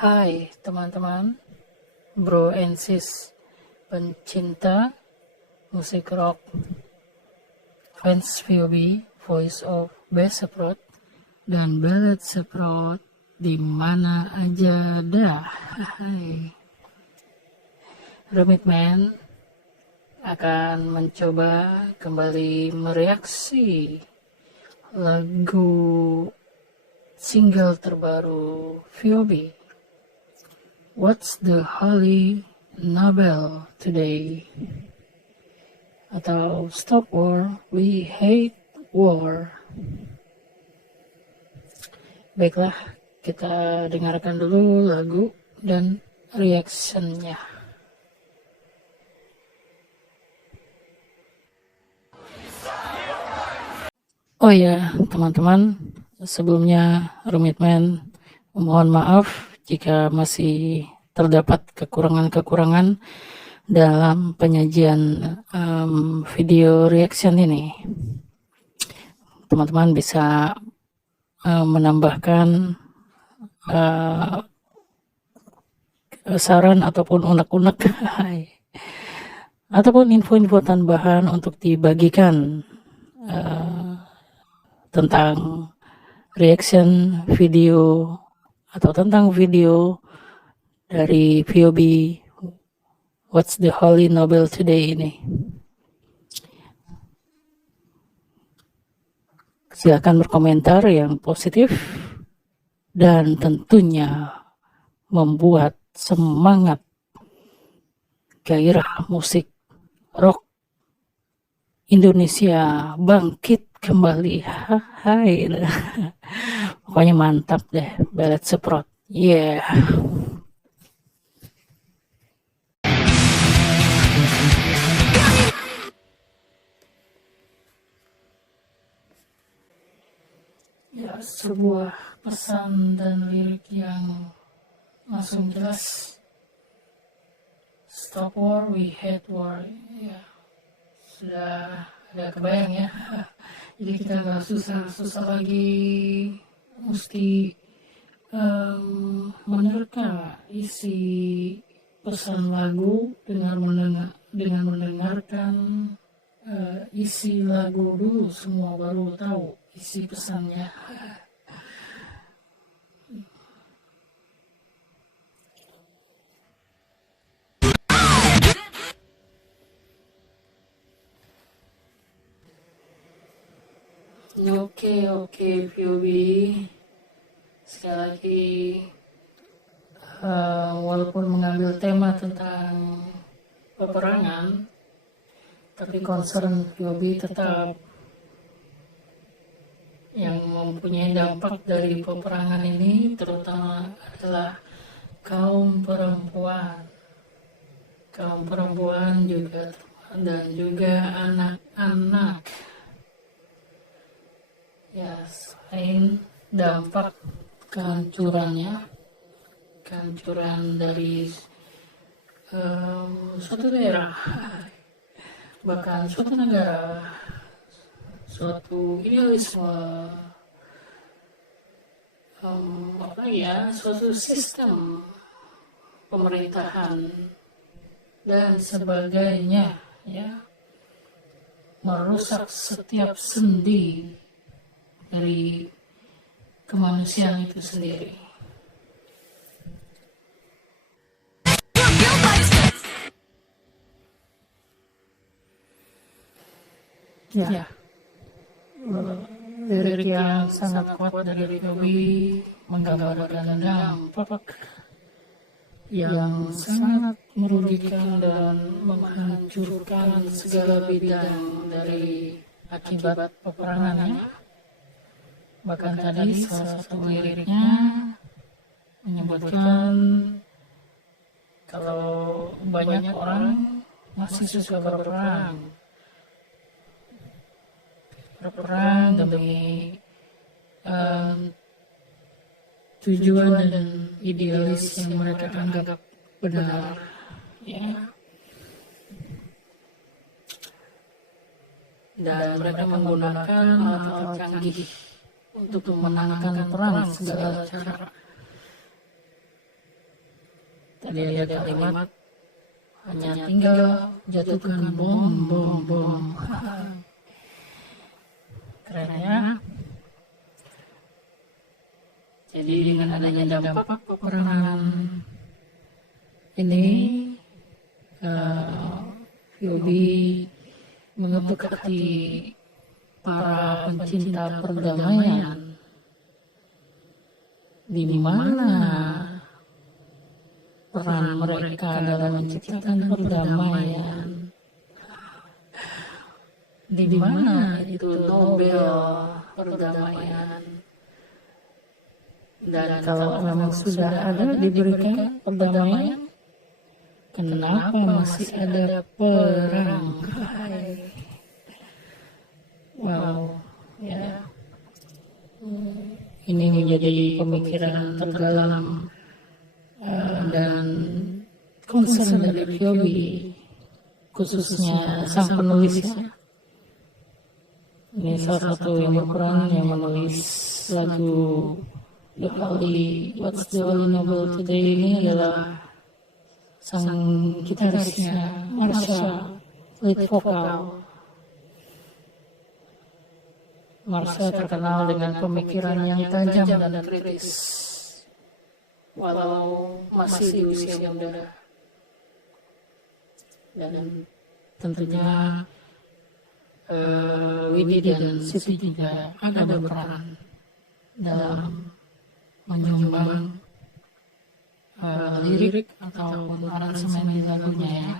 Hai teman-teman, bro and sis, pencinta musik rock, fans VOB, Voice of Bass Seprot, dan Ballad Seprot, di mana aja dah. Hai. Rumit Man akan mencoba kembali mereaksi lagu single terbaru VOB, What's the Holy Nobel Today, atau Stop War, We Hate War. Baiklah, kita dengarkan dulu lagu dan reactionnya. Oh ya, teman-teman, sebelumnya Rumit Man mohon maaf jika masih terdapat kekurangan-kekurangan dalam penyajian video reaction ini. Teman-teman bisa menambahkan saran ataupun unek-unek ataupun info-info tambahan untuk dibagikan tentang reaction video atau tentang video dari VOB What's the Holy Nobel Today ini. Silakan berkomentar yang positif dan tentunya membuat semangat gairah musik rock Indonesia bangkit kembali. Hai. Pokoknya mantap deh, Ballad Seprot. Yeah. Ya, sebuah pesan dan lirik yang langsung jelas. Stop war, we hate war. Ya, sudah agak kebayang ya. Jadi kita gak susah lagi mesti menerka isi pesan lagu dengan mendengarkan isi lagu dulu, semua baru tahu isi pesannya. Oke, VOB. Sekali lagi, walaupun mengambil tema tentang peperangan, tapi concern VOB tetap yang mempunyai dampak dari peperangan ini terutama adalah kaum perempuan juga dan juga anak-anak. Ya, selain dampak kehancuran dari suatu daerah, bahkan suatu negara, suatu idealisme, suatu sistem pemerintahan dan sebagainya, ya, merusak setiap sendi dari kemanusiaan itu sendiri. Ya. Lirik yang sangat kuat dari VOB menggambarkan dampak yang sangat merugikan dan menghancurkan segala bidang dari akibat peperangannya. Bahkan tadi salah satu liriknya menyebutkan kalau banyak orang masih suka berperang demi tujuan dan idealis yang mereka anggap benar, ya. Dan mereka menggunakan alat-alat canggih untuk memenangkan perang segala cara. Tadi ada kalimat hanya tinggal jatuhkan bom, bom, bom. Keren ya. Jadi dengan adanya dampak peperangan ini, VOB mengetuk hati para pencinta perdamaian, di mana peran mereka dalam menciptakan perdamaian, di mana itu Nobel perdamaian. Dan kalau memang sudah ada diberikan perdamaian, kenapa masih ada perang? Wow, ya. Ini menjadi pemikiran terdalam dan concern dari VOB, khususnya sang penulis ya. Ini salah satu yang berperan yang menulis lagu The Holy What's the Holy Noble Today ini adalah sang gitarisnya Marsha, lead vokal. Marsha terkenal dengan pemikiran yang tajam dan kritis, walau masih di usia muda. Dan tentunya Widi dan Siti juga ada berperan dalam menyumbang lirik ataupun aransemen di lagunya ya.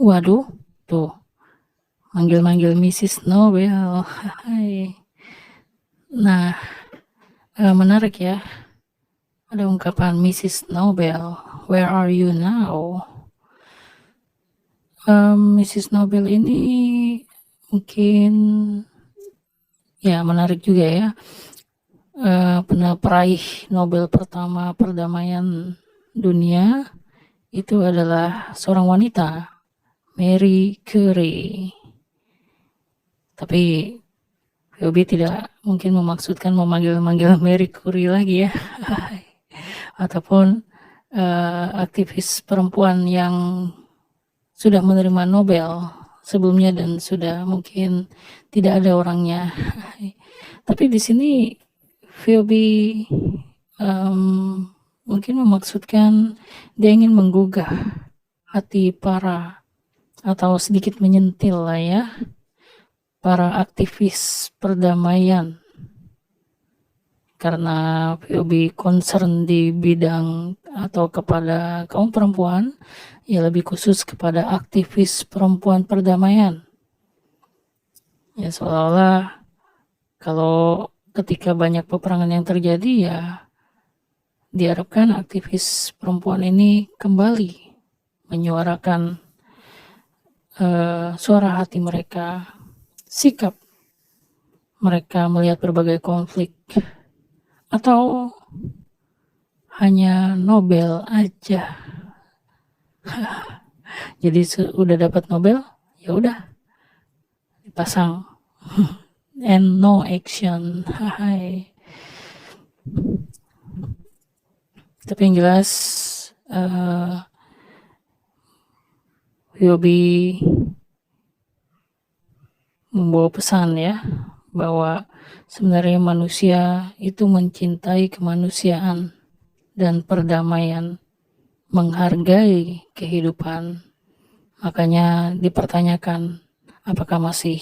Waduh, tuh manggil-manggil Mrs. Nobel. Hai. Nah, menarik ya. Ada ungkapan Mrs. Nobel, where are you now? Mrs. Nobel ini mungkin ya menarik juga ya. Peraih Nobel pertama perdamaian dunia itu adalah seorang wanita, Marie Curie. Tapi VOB tidak mungkin memaksudkan memanggil Marie Curie lagi ya. Ataupun aktivis perempuan yang sudah menerima Nobel sebelumnya dan sudah mungkin tidak ada orangnya. Tapi di sini VOB mungkin memaksudkan dia ingin menggugah hati para, atau sedikit menyentil lah ya, para aktivis perdamaian. Karena VOB concern di bidang atau kepada kaum perempuan, ya lebih khusus kepada aktivis perempuan perdamaian. Ya seolah-olah kalau ketika banyak peperangan yang terjadi ya diharapkan aktivis perempuan ini kembali menyuarakan suara hati mereka, sikap mereka melihat berbagai konflik, atau hanya Nobel aja. Jadi udah dapat Nobel, ya udah dipasang and no action. Hai. Tapi yang jelas VOB membawa pesan ya, bahwa sebenarnya manusia itu mencintai kemanusiaan dan perdamaian, menghargai kehidupan. Makanya dipertanyakan apakah masih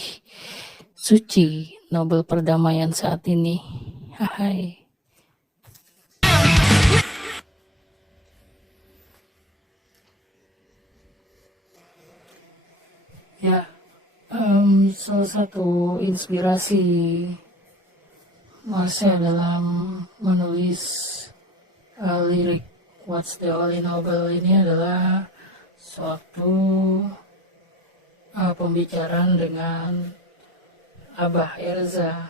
suci Nobel perdamaian saat ini. Hai. Ya, salah satu inspirasi Marsha dalam menulis lirik What's the Holy Noble ini adalah suatu pembicaraan dengan Abah Erza.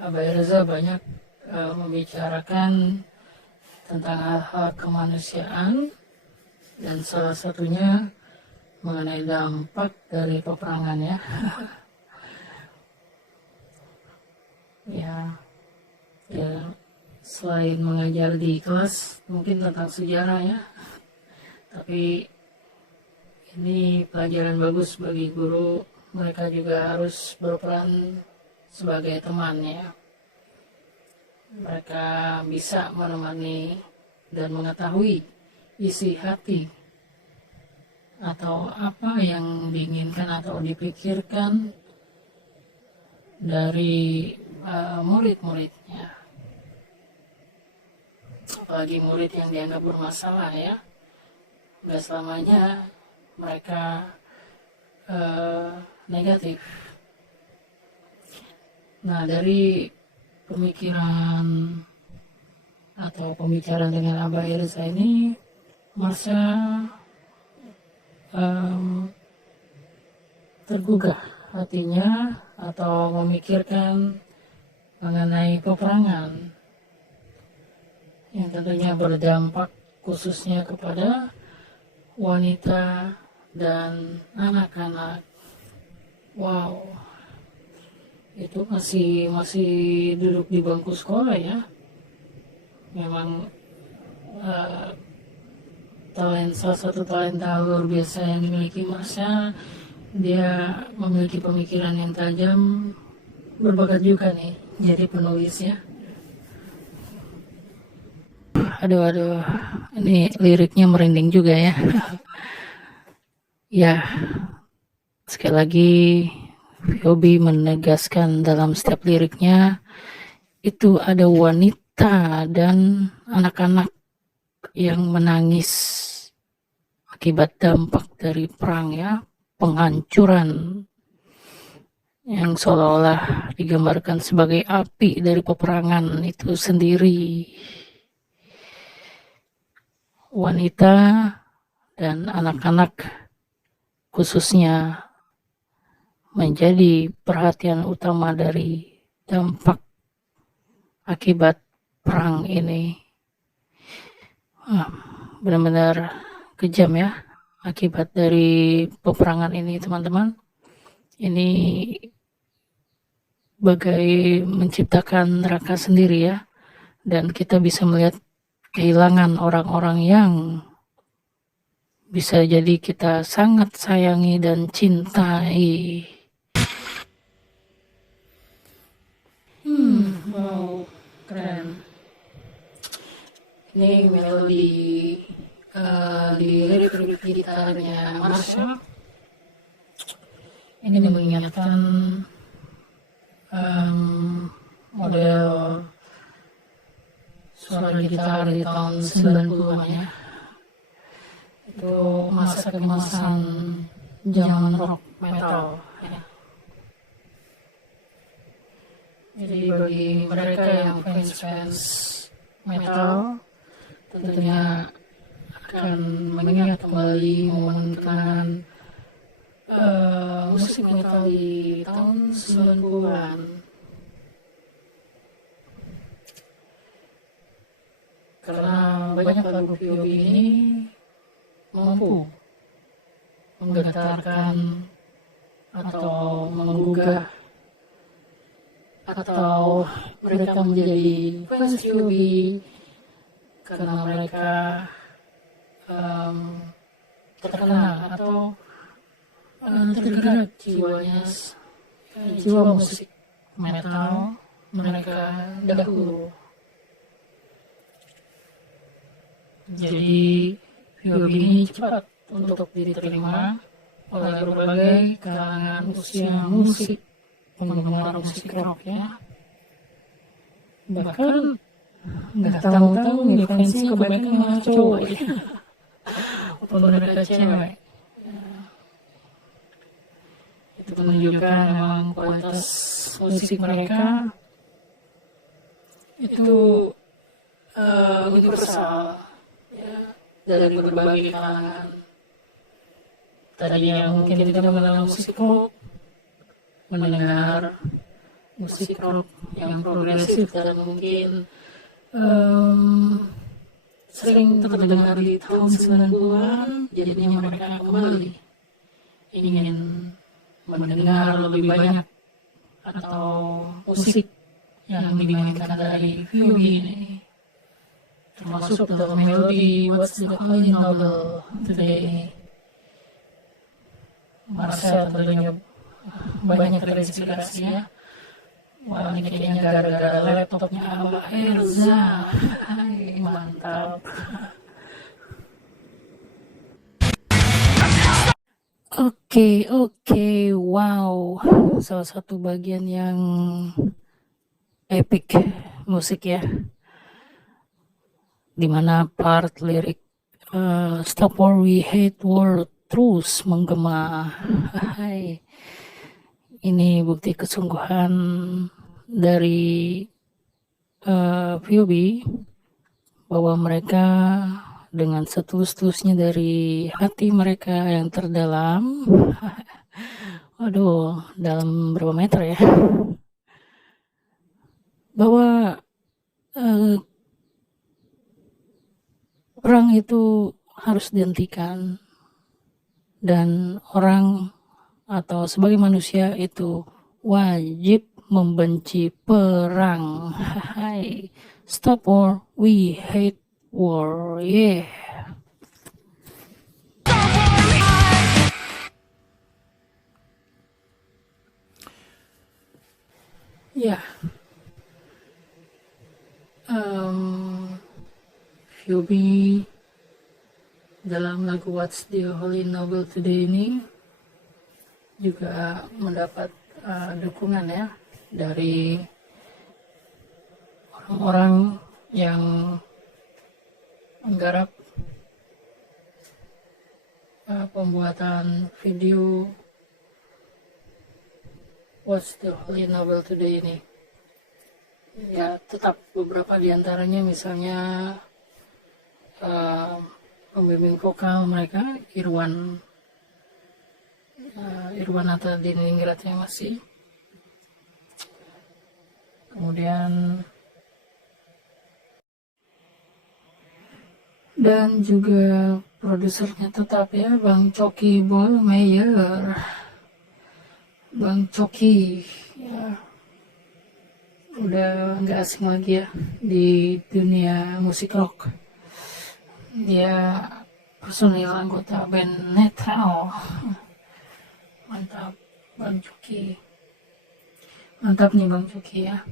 Abah Erza banyak membicarakan tentang hal-hal kemanusiaan, dan salah satunya mengenai dampak dari peperangan ya. Ya, selain mengajar di kelas mungkin tentang sejarah ya, tapi ini pelajaran bagus bagi guru. Mereka juga harus berperan sebagai teman ya. Mereka bisa menemani dan mengetahui isi hati atau apa yang diinginkan atau dipikirkan dari murid-muridnya, apalagi murid yang dianggap bermasalah ya. Nggak selamanya mereka negatif. Nah, dari pemikiran atau pembicaraan dengan Abah Irsa ini, Marsha tergugah hatinya atau memikirkan mengenai peperangan yang tentunya berdampak khususnya kepada wanita dan anak-anak. Wow, itu masih duduk di bangku sekolah ya. Memang salah satu talenta luar biasa yang dimiliki Marsha. Dia memiliki pemikiran yang tajam, berbakat juga nih jadi penulis ya. Aduh, ini liriknya merinding juga ya. Ya, sekali lagi Yobi menegaskan dalam setiap liriknya itu ada wanita dan anak-anak yang menangis akibat dampak dari perang ya, penghancuran yang seolah-olah digambarkan sebagai api dari peperangan itu sendiri. Wanita dan anak-anak khususnya menjadi perhatian utama dari dampak akibat perang ini. Benar-benar kejam ya akibat dari peperangan ini, teman-teman. Ini bagai menciptakan neraka sendiri ya, dan kita bisa melihat kehilangan orang-orang yang bisa jadi kita sangat sayangi dan cintai. Wow, keren. Ini melodi di lirik gitarnya Marsha. Ini mengingatkan model suara gitar di tahun 90-an ya. Itu masa kemasan zaman rock metal ya. Jadi bagi mereka yang fans metal tentunya akan mengingat kembali momen kenangan musik metal di tahun 90-an. Karena banyak lagu POB ini mampu menggetarkan atau menggugah atau mereka menjadi fans POB karena mereka terkenal atau tergerak jiwanya, jiwa musik metal mereka dahulu. Jadi POB ini cepat untuk diterima oleh berbagai kalangan usia musik, penggemar musik rock ya. Bahkan nggak tahu-tahu nih fansnya kebanyakan malah cowok ya. Walaupun mereka cewek. Itu menunjukkan memang kualitas musik mereka itu universal ya, dari berbagai kalangan. Tadinya mungkin tidak mengenal musik rock, mendengar musik rock yang progresif dan mungkin sering terdengar di tahun 90-an, jadinya mereka kembali ingin mendengar lebih banyak atau musik yang dimainkan dari VOB ini, termasuk dalam melodi What's the Holy Novel Today ini, Marcel tentunya banyak terinspirasi ya. Wah, ini kayaknya gara-gara laptopnya Abah Herza. Hai, mantap. Oke, wow. Salah satu bagian yang epic musik ya. Dimana part lirik Stop War We Hate War terus menggema. Hai. Ini bukti kesungguhan dari VOB bahwa mereka dengan setulus-tulusnya dari hati mereka yang terdalam, waduh, dalam berapa meter ya, bahwa perang itu harus dihentikan dan orang atau sebagai manusia itu wajib membenci perang. Hai, stop war, we hate war, yeah. Ya, VOB dalam lagu What's the Holy Novel Today ini juga mendapat dukungan ya dari orang-orang yang menggarap pembuatan video What's the Holy Novel Today ini. Ya, tetap beberapa diantaranya misalnya pembimbing vokal mereka Irwan atau Diningrat yang masih, kemudian dan juga produsernya tetap ya Bang Coki Bolmeyer, Bang Coki ya udah nggak asing lagi ya di dunia musik rock. Dia personil anggota band Netral. Mantap Bang Coki, mantap nih Bang Coki ya.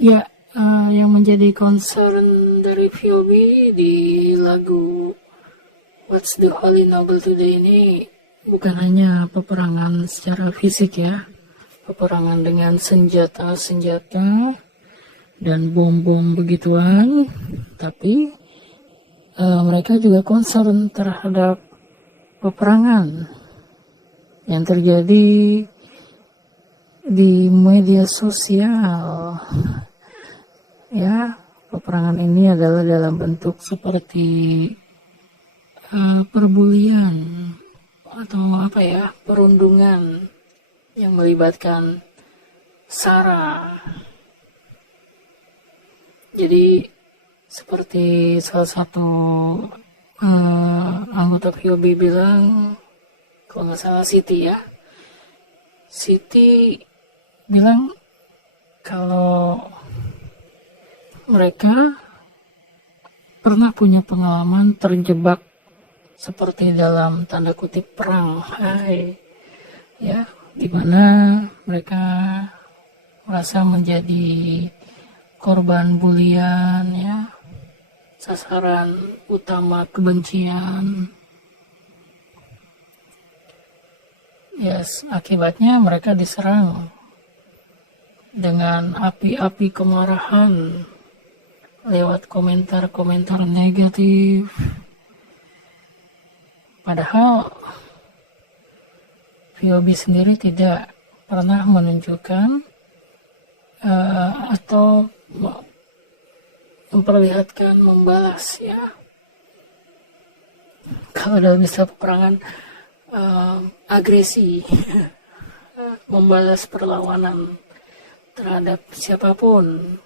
Ya, yang menjadi concern dari VOB di lagu What's the Holy Novel Today ini bukan hanya peperangan secara fisik ya, peperangan dengan senjata-senjata dan bom-bom begituan, tapi mereka juga concern terhadap peperangan yang terjadi di media sosial. Ya, peperangan ini adalah dalam bentuk seperti perbulian atau apa ya, perundungan yang melibatkan SARA. Jadi seperti salah satu anggota VOB bilang, kalau nggak salah Siti ya, Siti bilang kalau mereka pernah punya pengalaman terjebak seperti dalam tanda kutip perang, ya, di mana mereka merasa menjadi korban bulian, ya, sasaran utama kebencian. Yes, akibatnya mereka diserang dengan api-api kemarahan lewat komentar-komentar negatif. Padahal VOB sendiri tidak pernah menunjukkan atau memperlihatkan membalas ya. Kalau dalam istilah peperangan agresi. membalas perlawanan terhadap siapapun.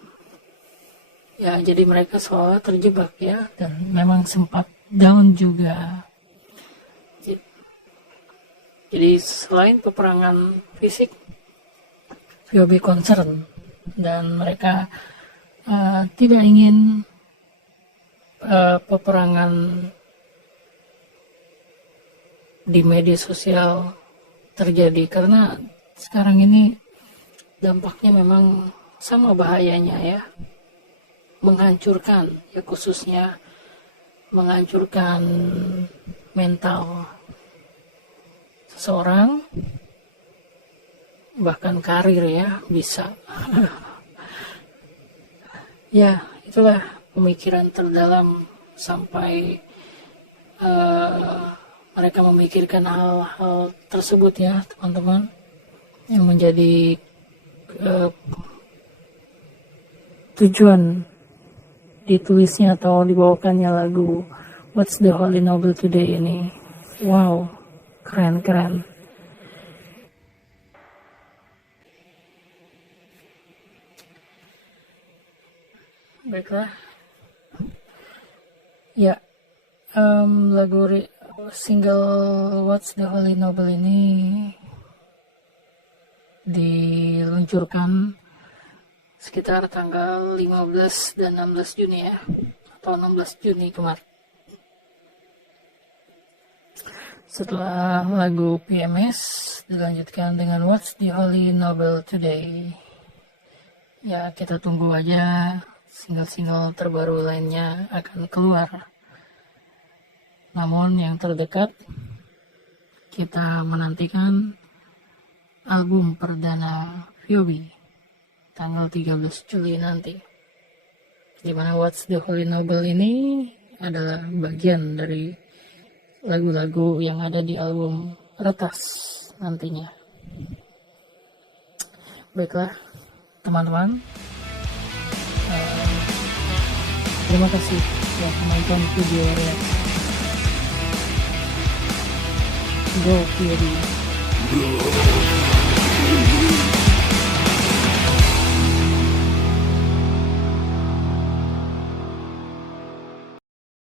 Ya, jadi mereka seolah terjebak ya, dan memang sempat down juga. Jadi selain peperangan fisik, VOB concern, dan mereka tidak ingin peperangan di media sosial terjadi, karena sekarang ini dampaknya memang sama bahayanya ya, menghancurkan ya, khususnya menghancurkan mental seseorang, bahkan karir ya, bisa. Ya, itulah pemikiran terdalam sampai mereka memikirkan hal-hal tersebut ya teman-teman, yang menjadi tujuan ditulisnya atau dibawakannya lagu What's the Holy Noble Today ini. Wow, keren. Baiklah ya, lagu single What's the Holy Noble ini diluncurkan sekitar tanggal 15 dan 16 Juni ya, atau 16 Juni kemarin. Setelah lagu PMS dilanjutkan dengan What's the Holy Noble Today. Ya, kita tunggu aja single-single terbaru lainnya akan keluar. Namun yang terdekat, kita menantikan album perdana VOB tanggal 13 Juli nanti, dimana What's the Holy Noble ini adalah bagian dari lagu-lagu yang ada di album Retas nantinya. Baiklah teman-teman, terima kasih telah menonton video reaksi. Go Fury.